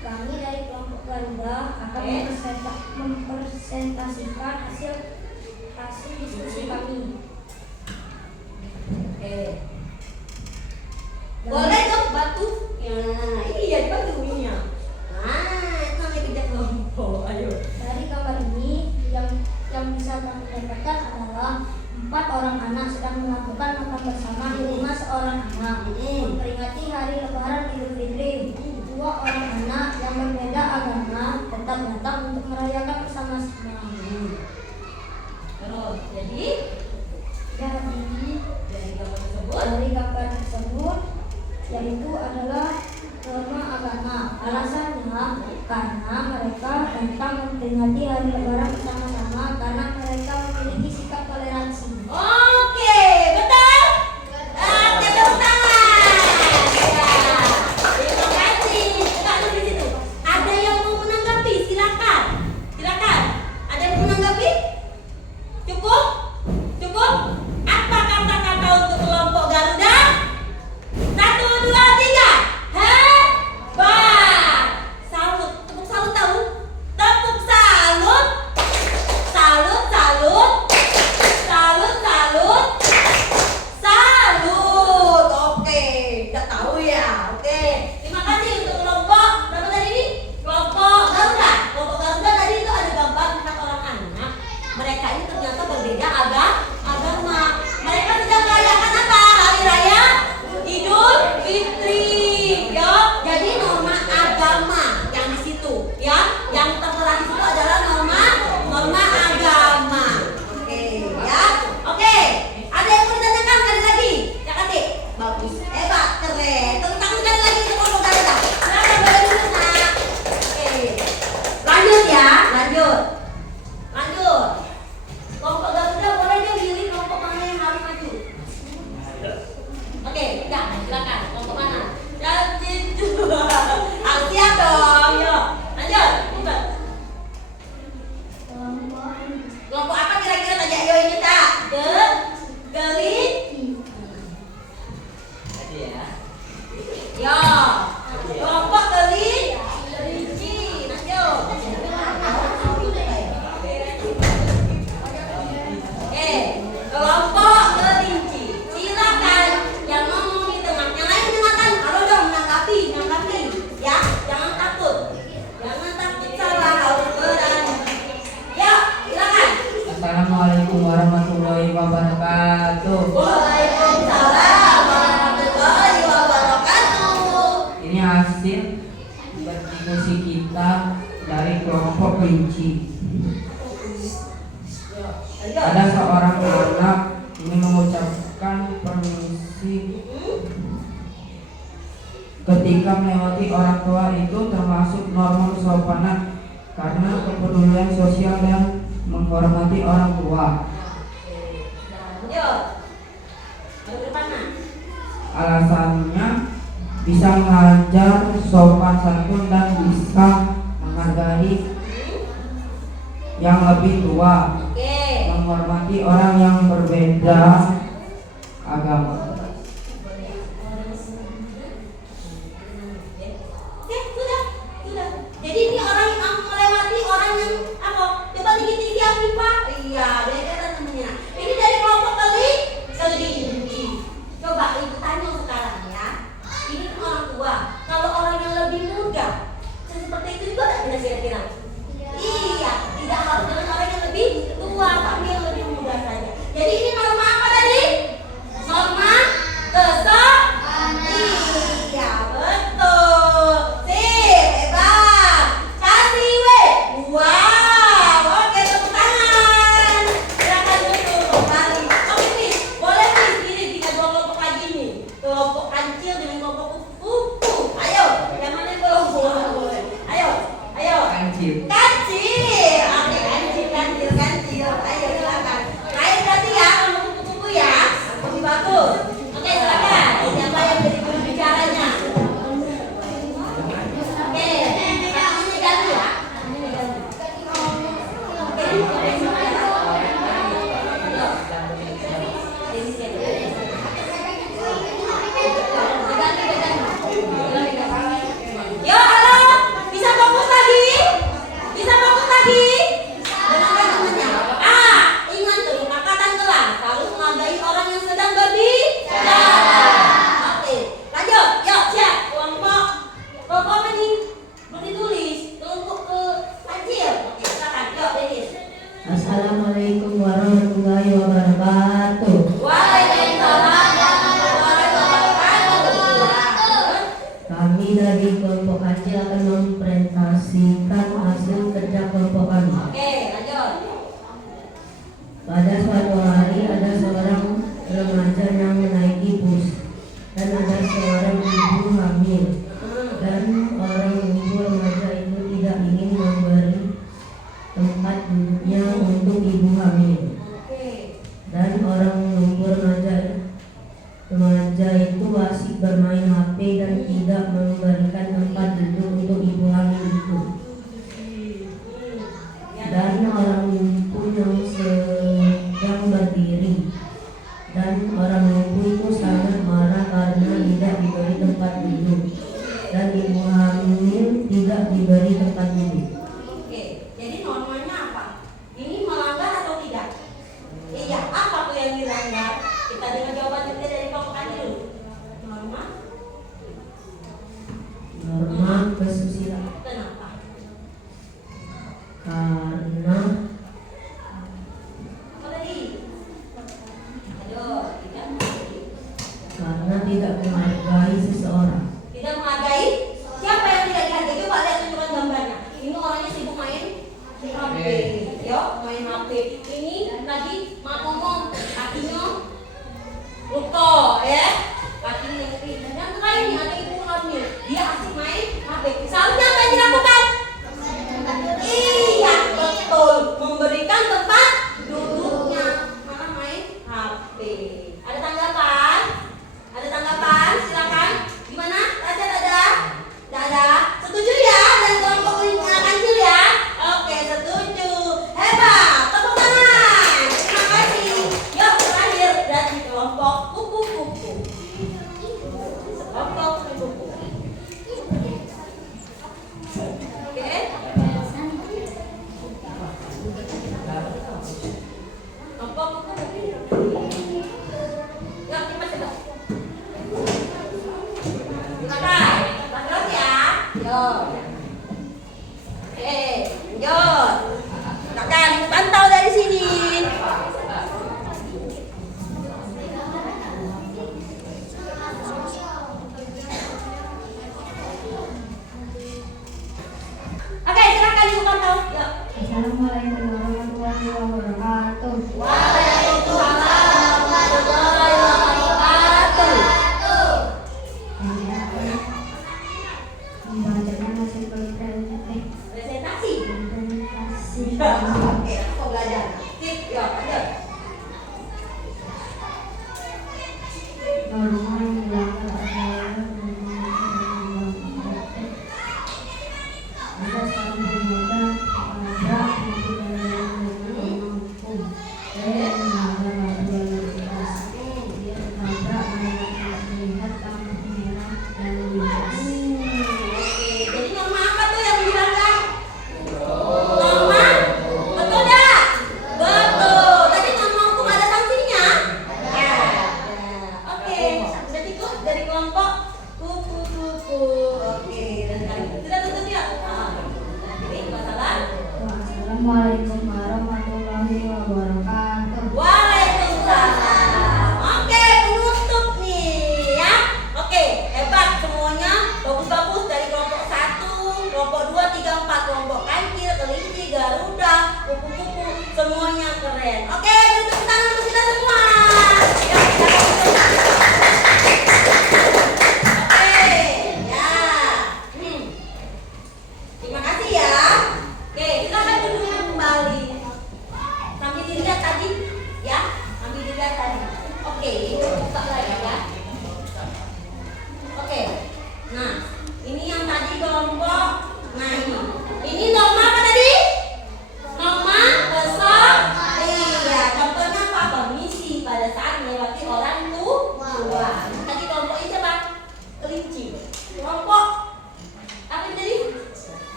Kami dari kelompok Garuda akan mempresentasikan hasil diskusi kami. Boleh dong batu? Ya, ini ya batunya. Nah, itu namanya kerja kelompok. Ayo. Dari gambar ini yang bisa kami dapatkan adalah 4 orang anak sedang melakukan makan bersama di rumah seorang anak memperingati hari Lebaran Idul Fitri. 2 orang anak yang berbeda agama tetap datang untuk merayakan bersama-sama. Terus, jadi Dari gambar tersebut yaitu adalah norma agama. Alasannya karena mereka datang memperingati hari Lebaran bersama-sama karena mereka memiliki sikap toleransi. oke, betul? Tepuk tangan. Ya, terima kasih. Buka dulu di situ. Ada yang mau menanggapi? Silakan. Ada yang mau menanggapi? Cukup? Apa kata-kata untuk kelompok Garuda? 1, 2, 3. Hebat. Salut. Tepuk salut tahu? Tepuk salut. Salut. Oke, udah tahu ya. Oke. Terima kasih untuk kelompok berapa tadi ini? Kelompok Garuda. Kelompok Garuda tadi itu ada gambar 4 orang anak. Mereka ini ternyata berbeda agama. Mereka sedang merayakan apa? Hari Raya Idul Fitri. Yo, jadi norma agama yang di situ, ya. Yang tertera di situ adalah norma agama. Oke, ya. Oke. Ada yang mau ditanyakan kali lagi? Ya, Adik. Bagus. Hebat, keren. Tepuk tangan sekali lagi untuk kelompok Garuda. Silakan boleh dulu, Nak. Oke. Lanjut ya, lanjut. Kelompok Garuda boleh dia pilih kelompok mana yang harus maju. Oke, ya, silakan. Kelompok mana? Jadi siap dong. Yuk, lanjut. Bukan. Kelompok apa kira-kira tanya? Ayo ini tak. Kelinci. Tadi ya. Ya. Kelompok kelinci. Lanjut. Kelompok kelinci. Silakan yang ngomong di tengah. Yang lain dengarkan. Halo dong, menanggapi. Ya, jangan takut. Salah, harus berani. Ya, silakan. Assalamualaikum warahmatullahi wabarakatuh. Waalaikumsalam warahmatullahi wabarakatuh. Ini hasil berdiskusi kita dari kelompok kelinci. Ada seorang anak ingin mengucapkan permisi ketika melewati orang tua itu termasuk norma kesopanan karena kepedulian sosial dan menghormati orang tua. Lanjut. Bagaimana? Alasannya bisa mengajar sopan santun dan bisa menghargai yang lebih tua, menghormati orang yang berbeda agama. Sudah. Jadi ini orang yang melewati orang yang apa? Coba tinggi-tinggi Afifah. Iya, beda namanya. Ini dari kelompok kelinci. Coba ibu tanya sekarang ya. Ini kan orang tua. Kalau orang yang lebih muda, seperti itu juga tidak kira-kira? Iya, tidak harus dengan orang yang lebih tua, tapi yang lebih muda saja. Jadi ini norma apa tadi? Norma nih? Belum ditulis. Kelompok ke kecil. Oke, silakan. Yuk, Denis. Assalamualaikum warahmatullahi wabarakatuh. Waalaikumsalam warahmatullahi wabarakatuh. Kami dari kelompok kecil akan mempresentasikan hasil kerja kelompok kami. Oke, lanjut. Pada suatu hari ada seorang remaja yang menaiki bus dan ada seorang ibu hamil. Dan orang ibu remaja itu tidak ingin memberi tempat duduknya untuk ibu hamil. Oke. Dan orang ibu remaja itu asik bermain HP dan tidak memberikan tempat duduk untuk ibu hamil itu. Dan orang ibu yang sedang berdiri, dan orang ibu itu sangat marah karena tidak diberi tempat duduk, dan ibu hamil tidak diberi tempat duduk. Oke, jadi normanya apa? Ini melanggar atau tidak? Iya, apa tuh yang dilanggar? Kita dengar jawaban kita dari kelompok kecil dulu. Norma? Norma kesusilaan. Kenapa? Karena Apa tadi? Aduh, tidak. karena tidak menghargai seseorang. Tidak menghargai? Siapa yang tidak dihargai? Coba lihat tunjukkan gambarnya. Ini orangnya sibuk main HP. Yuk, main HP. Ini lagi mau ngomong, kakinya lupa, ya. Kakinya yang dan terakhir ini ada ibu hamil. Dia asik main HP. Seharusnya apa yang dilakukan? Iya, betul. Memberikan tempat duduknya. Malah main HP. Ada tanggapan? Ada tanggapan? Silakan. Gimana? Raja ada? Tidak ada. Setuju ya? Dan kelompok anak kecil ya? Oke, setuju. Hebat. Tepuk tangan. Terima kasih. Yuk, terakhir dari kelompok kupu-kupu. Kelompok kupu-kupu. Oke. Kelompok kupu-kupu. Yuk, cepat. Silakan, lanjut ya. Yuk. Oke, lanjut. Silakan pantau dari sini. Oke, silakan ibu pantau. Yuk. Assalamualaikum warahmatullahi wabarakatuh. Waalaikumsalam warahmatullahi wabarakatuh. Membacanya masih presentasi. Presentasi. Presentasi. Oke, aku belajar. Sip, yuk, lanjut. Norma yang dilanggar adalah ada satu pemuda menabrak pintu kendaraan dengan mampu dan melanggar lalu lintas. Dia menabrak menggunakan melihat lampu merah dan lintas. Oke, jadi norma apa tuh yang dilanggar? Norma? Betul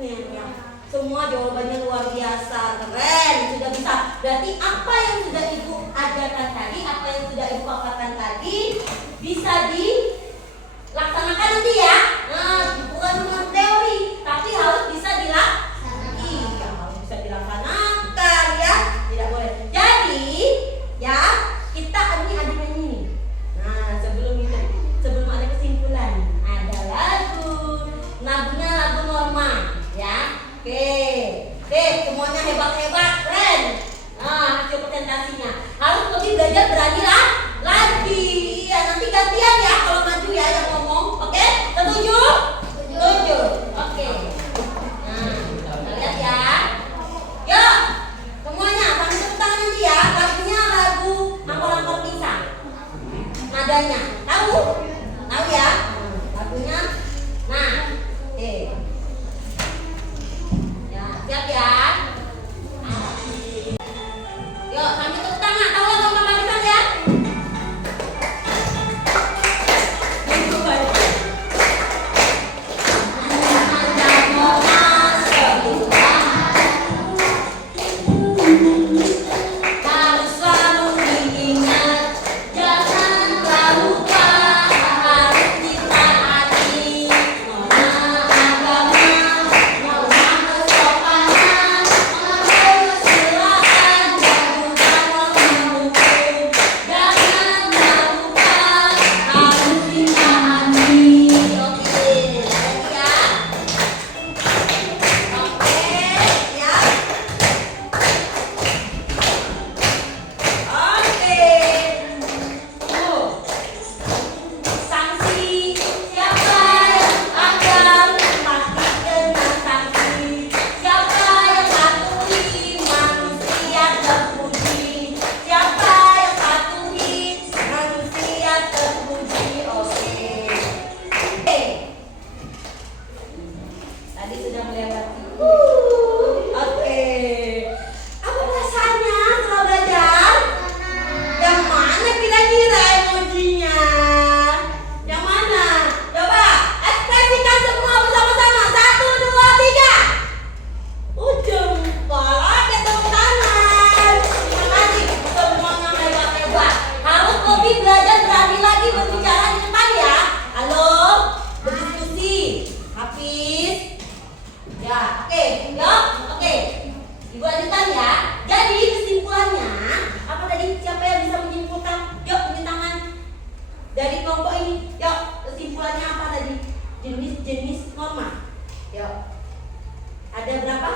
Nih, ya. Semua jawabannya luar biasa, keren, sudah bisa. Berarti apa yang sudah ibu ajarkan tadi, apa yang sudah ibu paparkan tadi, bisa dilaksanakan nanti ya. Nah, bukan cuma teori, tapi harus bisa dilaksanakan. Iya, harus bisa dilaksanakan ya. Tidak boleh. Jadi, ya kita ini ada ini. Nah, sebelum ada kesimpulan, ada lagu. Lagunya lagu norma, ya. Oke, semuanya hebat-hebat, keren. Nah, hasil presentasinya harus lebih belajar berani lah lagi. Iya, nanti gantian ya kalau maju ya yang ngomong. Oke, setuju? Setuju. Oke. Nah, kita lihat ya. Yuk, semuanya sambil tepuk tangan nanti ya. Lagunya lagu Angkor-Angkor Pisang. Nadanya, tahu? Tahu ya? Lagunya. Nah, oke. Siap ya. Yuk sambil tepuk tangan. Tahu lagu Angkor Pisang ya? Harus selalu diingat, jangan lupa harus ditaati norma agama, norma kesopanan, norma kesusilaan, dan norma hukum. Jangan lupa harus ditaati. Oke, ya. Oke, ya. Oke. Sanksi siapa yang akan pasti kena sanksi. Siapa yang patuhi manusia terpuji. Siapa yang patuhi manusia terpuji. Oke. Tadi sudah melewati. Oke. Apa perasaannya setelah belajar? Yang mana kira-kira emojinya? Yang mana? Coba ekspresikan semua bersama-sama. 1, 2, 3. Jempol. Oke, tepuk tangan. Terima kasih. Semuanya hebat-hebat. Harus lebih belajar berani lagi berbicara di depan ya. Halo, berdiskusi. Hafiz. Ya, oke. Yuk, oke. Ibu lanjutkan ya. Jadi kesimpulannya apa tadi? Siapa yang bisa menyimpulkan? Yuk, tunjuk tangan. Dari kelompok ini, yuk. Kesimpulannya apa tadi? Jenis-jenis norma. Yuk. Ada berapa?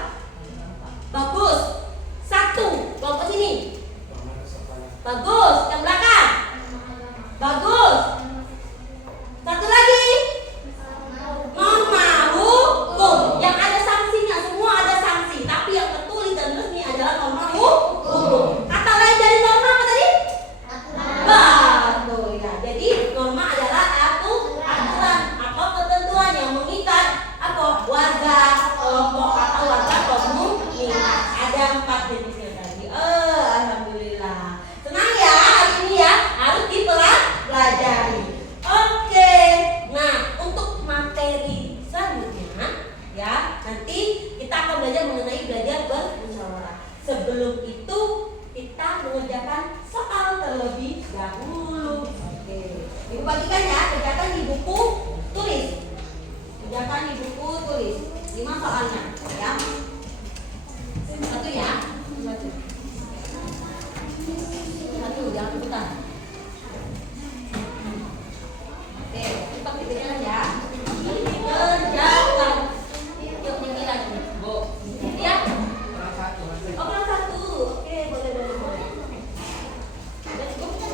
Bagus. 1. Kelompok sini. Bagus. Yang belakang. Bagus. 1 lagi. Norma hukum. Yang ada sanksinya, semua ada sanksi. Tapi yang tertulis dan resmi adalah norma hukum. Kata lain dari norma apa tadi? Betul ya. Jadi norma adalah aturan atau ketentuan yang mengikat apa? Warga, kelompok atau warga komunitas. Ada 4 jenisnya tadi. Alhamdulillah. Senang ya hari ini ya. Harus dipelajari. Oke. Nah, untuk materi selanjutnya ya, nanti kita akan belajar bermusyawarah. Sebelum itu kita mengerjakan soal terlebih dahulu. Oke. Ibu bagikan ya, kerjakan di buku tulis. Kerjakan di buku tulis. 5 soalnya ya. 1 ya. 1, jangan rebutan. Oke, cepat dikerjakan ya. Dikerjakan. Yuk, nyanyi lagi. Ya. Oh, kelas 1. Oke, boleh. Udah cukup? Ya,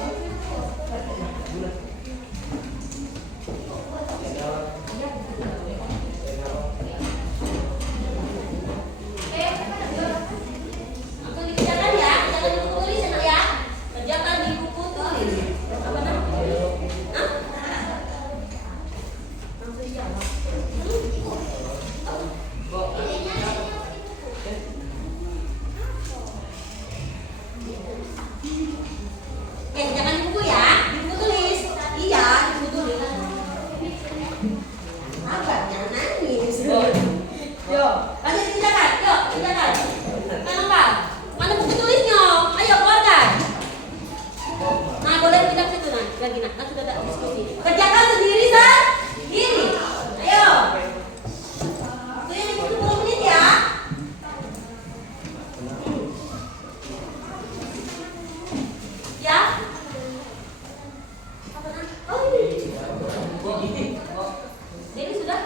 lanjut dikerjakan. Yuk, kerjakan. Mana? Mana buku tulisnya? Ayo keluarkan. Nah, boleh pindah ke situ nah. Lagi nah, sudah ada diskusi. Kerjakan sendiri sendiri. Ayo. Waktunya 10 menit ya. Ya. Apa nah? Oh ini. Ini sudah.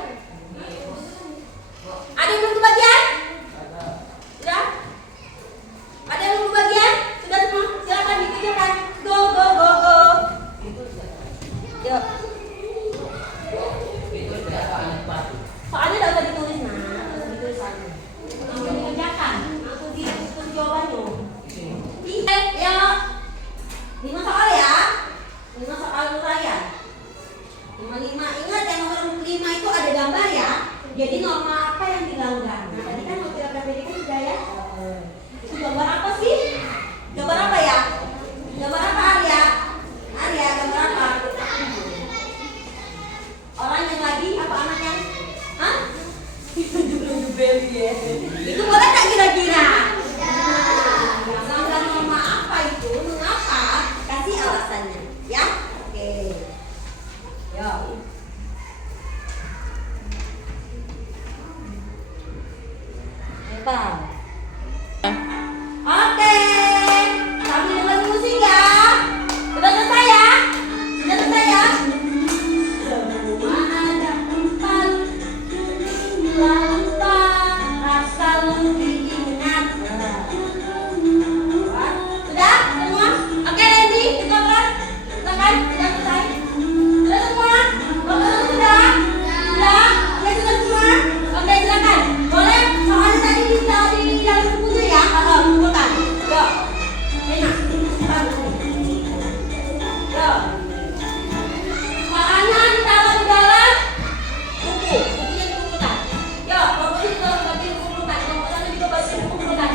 Ada yang belum kebagian? Sudah? Ada yang belum kebagian? Sudah semua? Silakan dikerjakan. Go. Yuk. Soalnya tidak usah ditulis nah, tidak usah ditulis sana. Langsung dikerjakan, langsung ditulis jawabannya. Ya. 5 soal ya. 5 soal uraian. 5. Ingat yang nomor 5 itu ada gambar ya. Jadi norma apa yang dilanggar? Nah tadi kan waktu PPD kan sudah ya. Itu gambar apa sih? Gambar apa ya? Gambar apa Arya? Arya gambar apa? Orang yang lagi apa anaknya? Hah? Baby ya. Itu boleh tak kira-kira? Gambar norma apa itu? Mengapa? Kasih alasannya ya. Oke. Yuk. Oke, sambil dengerin musik ya. Sudah selesai ya? Sudah selesai ya? Semua ada 4 lupa asal diingat. Sudah semua? Oke Randy, kita kelas. Silakan, sudah selesai. Sudah semua? Oke, sudah? Sudah? Oke, sudah semua? Oke, silakan. Boleh soalnya tadi di dalam bukunya ya. Kalau bukan. Yuk. Enak. Yuk. Soalnya ditaruh di dalam buku. Bukunya dikumpulkan. Yuk, bukunya ditaruh di buku kumpulkan. Komputernya juga bagi buku kumpulkan.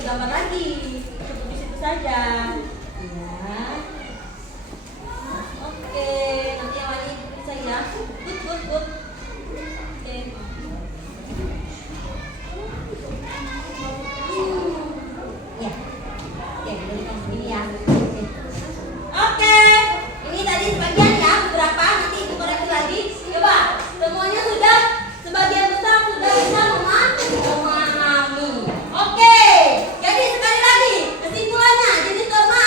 Gambar lagi, cukup di situ saja. Ya. Oke, nanti yang lagi bisa ya. Good. Oke. Ya. Oke, ini ya. Oke. Ini tadi sebagian ya, beberapa nanti ibu koreksi lagi. Coba, semuanya sudah sebagian besar sudah bisa memahami. Oke. Jadi sekali lagi kesimpulannya jenis norma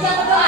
Siap berdoa.